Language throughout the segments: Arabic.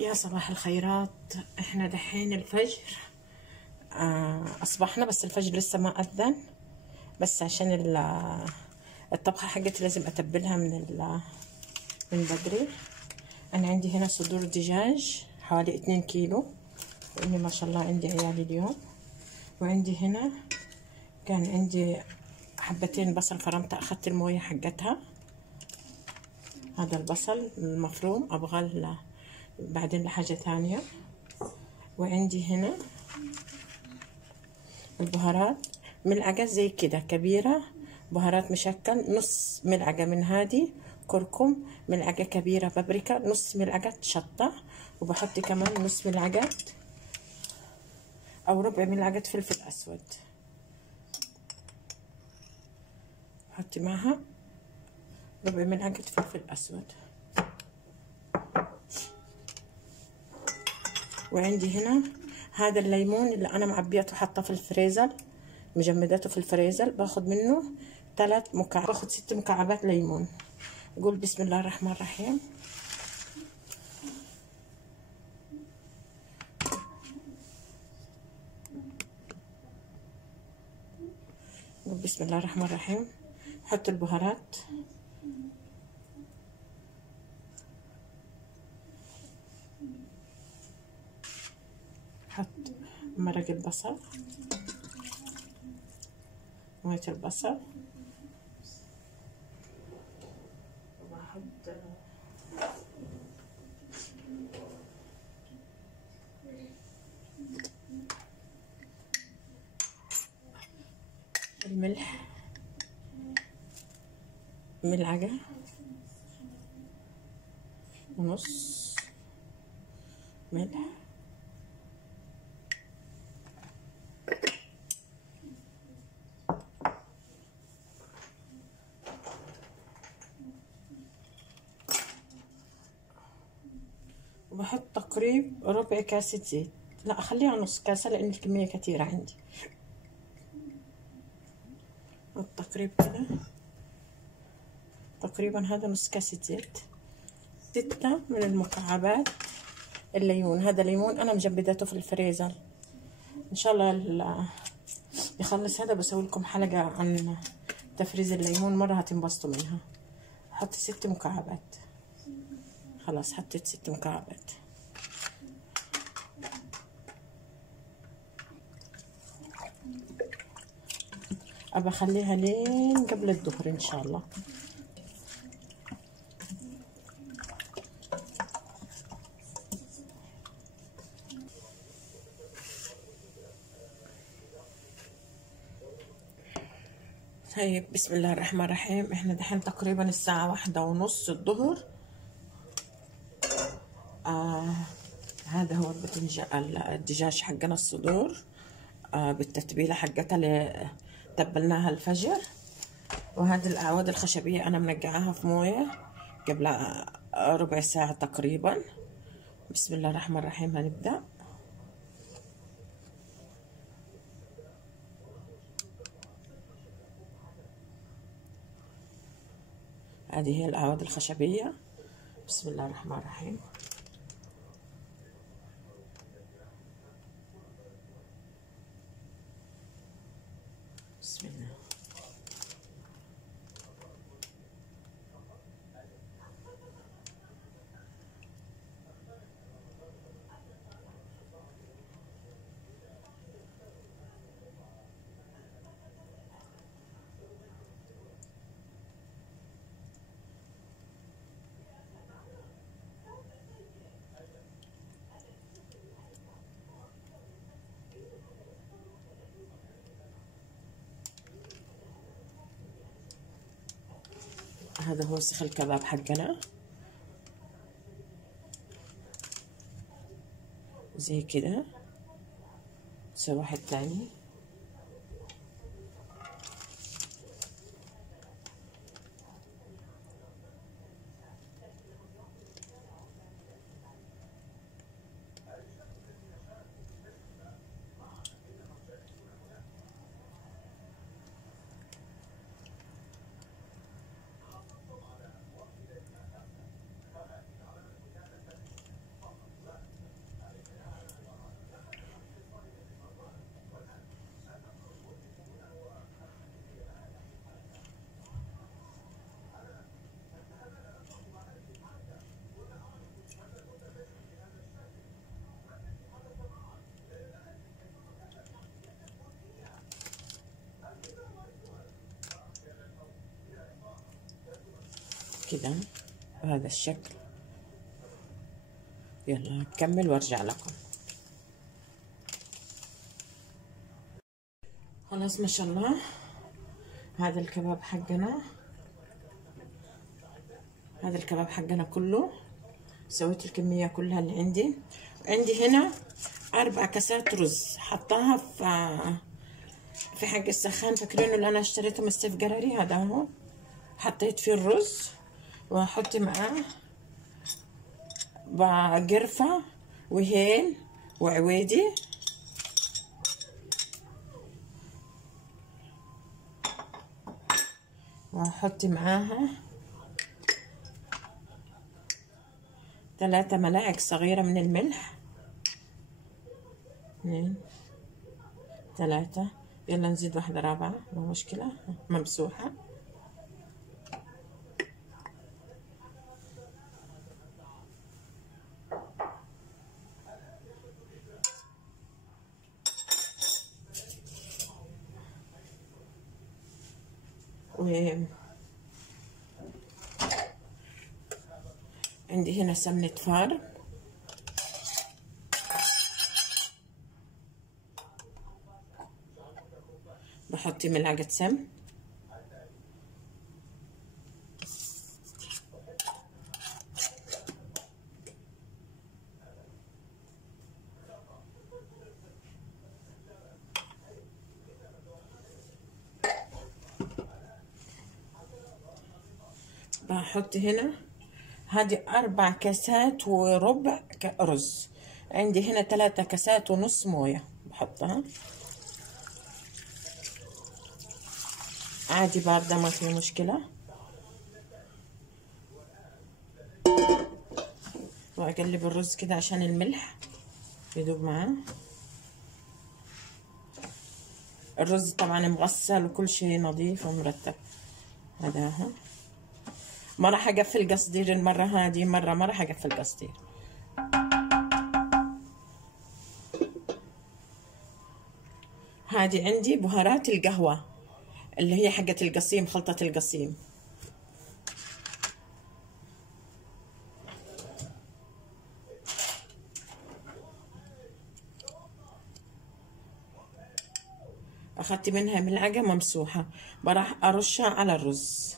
يا صباح الخيرات. احنا دحين الفجر. اصبحنا بس الفجر لسه ما اذن. بس عشان الطبخة حقتي لازم اتبلها من بدري. انا عندي هنا صدور دجاج حوالي 2 كيلو، لاني ما شاء الله عندي عيالي اليوم. وعندي هنا كان عندي حبتين بصل فرمتها، اخذت الموية حقتها. هذا البصل المفروم ابغى بعدين لحاجة ثانية. وعندي هنا البهارات، ملعقة زي كده كبيرة بهارات مشكل، نص ملعقة من هذه كركم، ملعقة كبيرة بابريكا، نص ملعقة شطة، وبحط كمان نص ملعقة أو ربع ملعقة فلفل أسود. حطي معها ربع ملعقة فلفل أسود. وعندي هنا هذا الليمون اللي أنا معبيته حاطه في الفريزر، مجمدته في الفريزر، باخد منه 3 مكعبات، باخد 6 مكعبات ليمون. قول بسم الله الرحمن الرحيم. قول بسم الله الرحمن الرحيم. حط البهارات، حط مرق البصل، موية البصل، وبحط الملح ملعقة ونص ملح، وبحط تقريب ربع كاسة زيت، لا خليها نص كاسة لأن الكمية كثيرة عندي. تقريبا كده، تقريبا هذا نص كاسة زيت. 6 من المكعبات الليمون، هذا ليمون أنا مجمدته في الفريزر. إن شاء الله يخلص هذا بسوي لكم حلقة عن تفريز الليمون، مرة هتنبسطوا منها. حط 6 مكعبات، خلاص حطيت 6 مكعبات. أبى أخليها لين قبل الظهر إن شاء الله. طيب بسم الله الرحمن الرحيم. احنا دحين تقريبا الساعة 1:30 الظهر. هذا هو الدجاج حقنا الصدور، بالتتبيلة حقتها اللي تبلناها الفجر. وهذه الأعواد الخشبية أنا منقعاها في موية قبل ربع ساعة تقريبا. بسم الله الرحمن الرحيم. هنبدأ. هذه هي الأعواد الخشبية. بسم الله الرحمن الرحيم. بسم الله. هذا هو سيخ الكباب حقنا زي كده. نسوي واحد تاني. كده بهذا الشكل. يلا نكمل وارجع لكم. خلاص ما شاء الله، هذا الكباب حقنا، هذا الكباب حقنا كله سويت الكمية كلها اللي عندي. عندي هنا 4 كاسات رز حطاها في حق السخان، فاكرينه اللي انا اشتريته من ستيف جراري، هذا هو. حطيت فيه الرز وهحط معاه قرفة وهيل وعويدي، وهحط معاها 3 ملاعق صغيرة من الملح، 2 3. يلا نزيد واحدة رابعة، مو مشكلة، ممسوحة. عندي هنا سمنة فار، بحط ملعقة سمن، بحط هنا هذه 4 كاسات وربع رز. عندي هنا 3 كاسات ونص موية بحطها عادي باردة، ما في مشكلة. واقلب الرز كده عشان الملح يدوب معاه. الرز طبعا مغسل وكل شيء نظيف ومرتب. هذا هو. ما راح اقفل قصدير المرة هذه، مرة ما راح اقفل قصدير. هذه عندي بهارات القهوة اللي هي حقة القصيم، خلطة القصيم. اخذت منها ملعقة ممسوحة، براح ارشها على الرز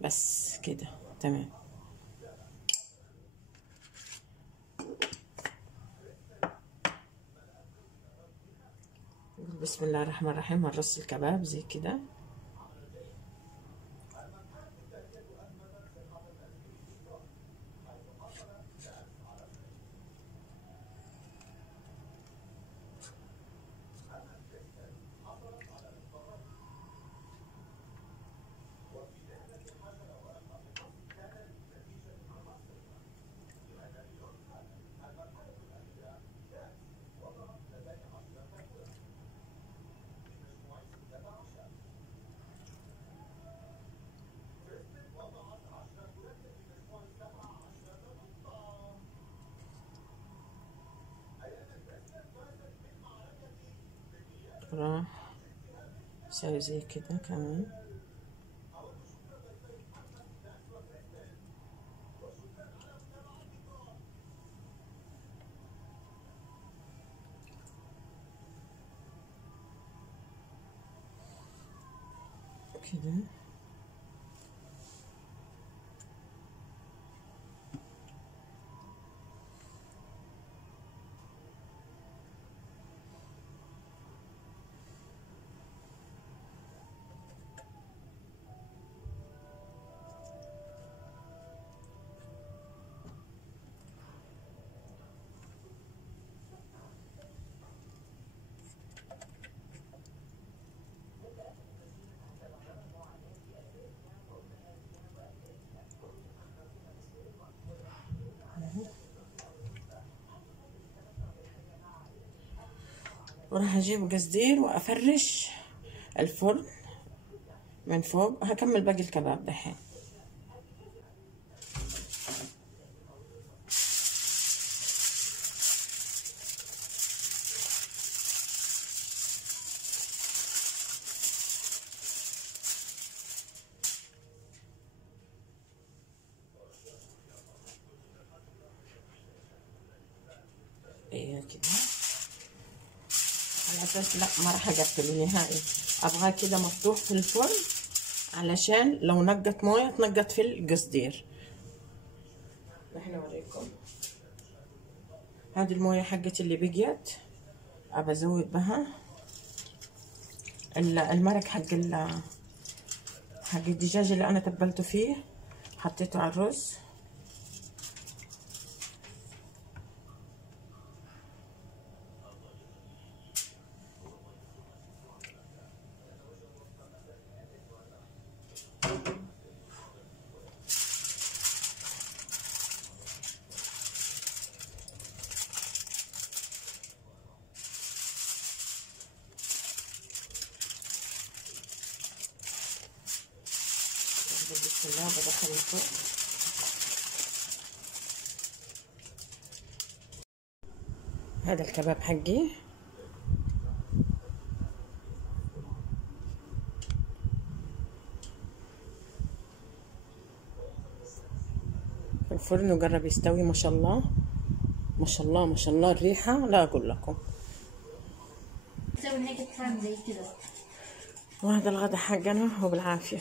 بس كده تمام. بسم الله الرحمن الرحيم. هنرص الكباب زي كده. راح اسوي زي كده كمان. كده وراح اجيب قصدير وافرش الفرن من فوق. هكمل باقي الكباب دحين. كده على اساس لا ما راح اقفله نهائي، ابغاه كده مفتوح في الفرن علشان لو نقت مويه تنقت في القصدير. نحن اوريكم هذه المويه حقتي اللي بقيت، ابى ازود بها المرق حق الدجاج اللي انا تبلته فيه، حطيته على الرز. بسم الله بدخل الفرن. هذا الكباب حقي، في الفرن وقرب يستوي. ما شاء الله ما شاء الله ما شاء الله، الريحة لا أقول لكم. نسوي هيك زي كده. وهذا الغدا حقنا وبالعافية.